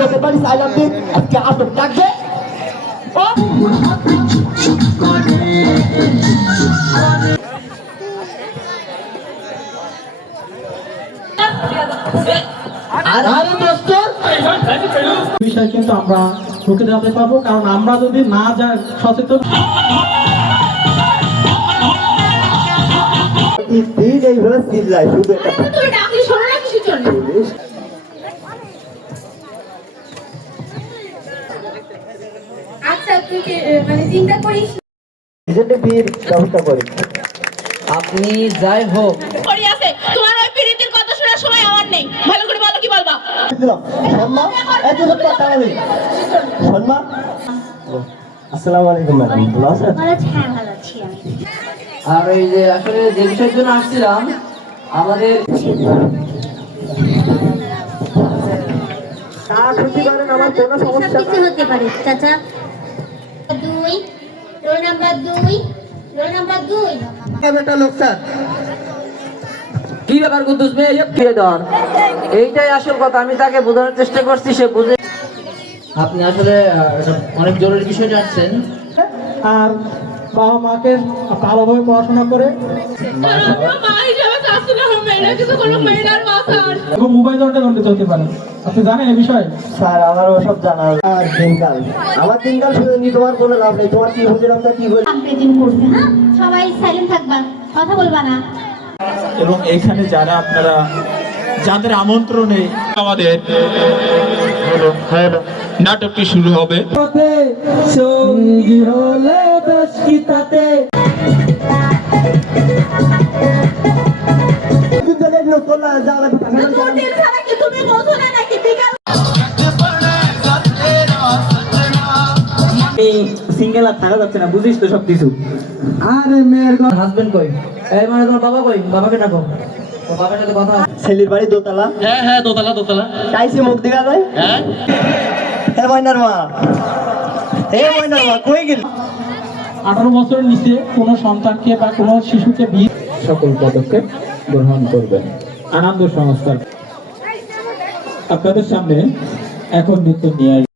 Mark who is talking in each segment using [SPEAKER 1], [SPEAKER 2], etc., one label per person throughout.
[SPEAKER 1] লোকের বাড়ি চাইলাম দিন আজকে আসুক ডাকবে আর আরে দোস্ত
[SPEAKER 2] বিষয় কিন্তু আমরা রুখে দাঁড়াতে পারব কারণ আমরা যদি না যা সচেতন
[SPEAKER 1] দিন এইভাবে চিল্লাই শুধু একটা
[SPEAKER 3] আচ্ছা তুই মানে চিন্তা করিস
[SPEAKER 1] এজেন্টে বিয়ের ব্যবস্থা করি।
[SPEAKER 4] আপনি যাই হোক।
[SPEAKER 3] করি আছে তোমার ওই পীড়িতের কথা শোনার সময় আমার নেই। ভালো করে বলো কি বলবা?
[SPEAKER 1] শর্মা এত সব কথা বলি। শর্মা। আসসালামু আলাইকুম ম্যাডাম ভালো আছেন?
[SPEAKER 3] হ্যাঁ ভালো আছি আমি।
[SPEAKER 4] আর এই যে আসলে যে বিষয়ের জন্য আসছিলাম আমাদের
[SPEAKER 1] করেন আমার কোনো সমস্যা
[SPEAKER 3] কিছু হতে পারে চাচা। দুই রোল নাম্বার দুই রোল নাম্বার দুই।
[SPEAKER 1] বেটা লোক স্যার?
[SPEAKER 4] কি ব্যাপার কুদ্দুস মেয়ে দেওয়ার এইটাই আসল কথা আমি তাকে বোঝানোর চেষ্টা করছি সে বুঝে আপনি আসলে অনেক জরুরি বিষয় জানছেন।
[SPEAKER 2] আর বাবা মাকে ভালোভাবে পড়াশোনা করে। মোবাইল ঘণ্টা ঘণ্টা চলতে পারে। আপনি জানেন এই বিষয়ে?
[SPEAKER 1] স্যার আমার ওসব জানা আর দিনকাল। আমার দিনকাল শুনে নি তোমার কোনো লাভ নেই। তোমার কি বুঝলাম তা কি বলি
[SPEAKER 3] প্রেজেন্ট করবে হ্যাঁ সবাই সাইলেন্ট থাকবা কথা বলবা না।
[SPEAKER 5] এবং এখানে যারা আপনারা যাদের আমন্ত্রণে আমাদের নাটকটি শুরু হবে।
[SPEAKER 2] সঙ্গী হলে বেশ কি তাতে?
[SPEAKER 3] তুমি বোঝো না?
[SPEAKER 6] এই সিঙ্গেল আর থাকা যাচ্ছে না বুঝিস তো সবকিছু।
[SPEAKER 2] আরে মেয়ের
[SPEAKER 4] হাজবেন্ড কই? এই মানে তোমার বাবা কই? বাবাকে ডাকো। বাবার সাথে কথা
[SPEAKER 1] ছেলের বাড়ি দোতলা।
[SPEAKER 5] হ্যাঁ হ্যাঁ দোতলা দোতলা।
[SPEAKER 1] চাইছি মুখ দেখা যায়?
[SPEAKER 5] হ্যাঁ।
[SPEAKER 1] হে ময়নার মা। হে ময়নার মা কই গেল?
[SPEAKER 2] আঠারো বছরের নিচে কোনো সন্তানকে বা কোনো শিশুকে বিয়ে
[SPEAKER 5] সকল পদক্ষেপ গ্রহণ করবেন। আনন্দ সংস্কার। আপনাদের সামনে এখন নৃত্য নিয়ে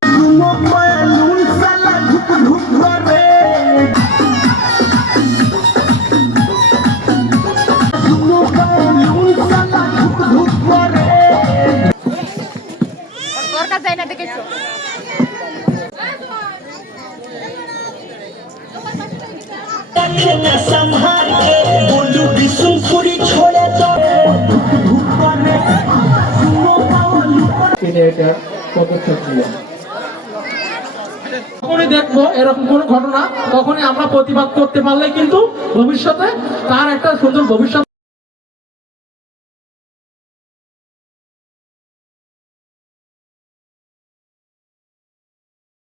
[SPEAKER 5] তিনি এটা পদক্ষেপ নিলেন
[SPEAKER 2] যখনই দেখব এরকম কোনো ঘটনা তখনই আমরা প্রতিবাদ করতে পারলে কিন্তু ভবিষ্যতে তার একটা সুন্দর ভবিষ্যৎ